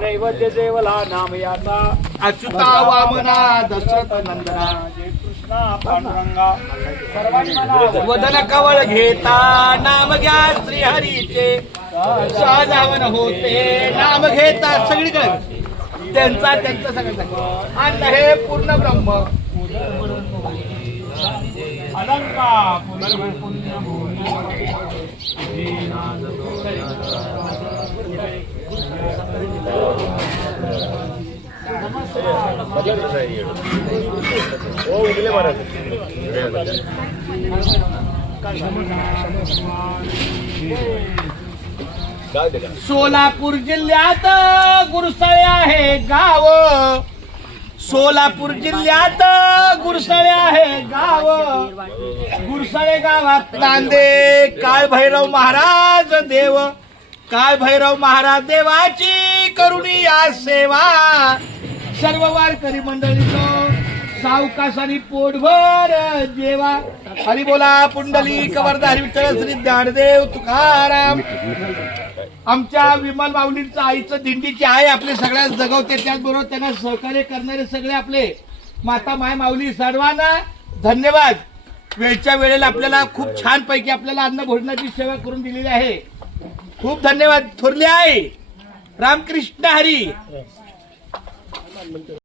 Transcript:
नैवेद्य देवला नाम याचा अच्युता वामना दशरथ नंदना जय कृष्णा पांडुरंगा सर्वांनी म्हणा वदन कवळ घेता नाम घ्या श्रीहरीचे सहजावन होते नाम घेता सगळीकडे त्यांचं सगळं अन्न हे पूर्ण ब्रह्म अलंका पुण्य सोलापूर जिल्ह्यात गुरसळे आहे गाव सोलापूर जिल्ह्यात गुरसळे आहे गाव गुरसळे गावात नांदे काळ भैरव महाराज देव काळ भैरव महाराज देवाची करुणी या सेवा सर्व वारकरी मंडळीचं सावकाशाने पोटभर जेवा हरी बोला पुंडली कवरधारी विठ्ठल श्री ज्ञानदेव तुकाराम आमच्या विमल माऊलींचं आईचं दिंडीची आहे आपले सगळ्यात जगवते त्याचबरोबर त्यांना सहकार्य करणारे सगळे आपले माता माय माऊली सर्वांना धन्यवाद वेळच्या वेळेला आपल्याला खूप छान पैकी आपल्याला अन्न भोजनाची सेवा करून दिलेली आहे खूप धन्यवाद थोरले आहे रामकृष्ण हरी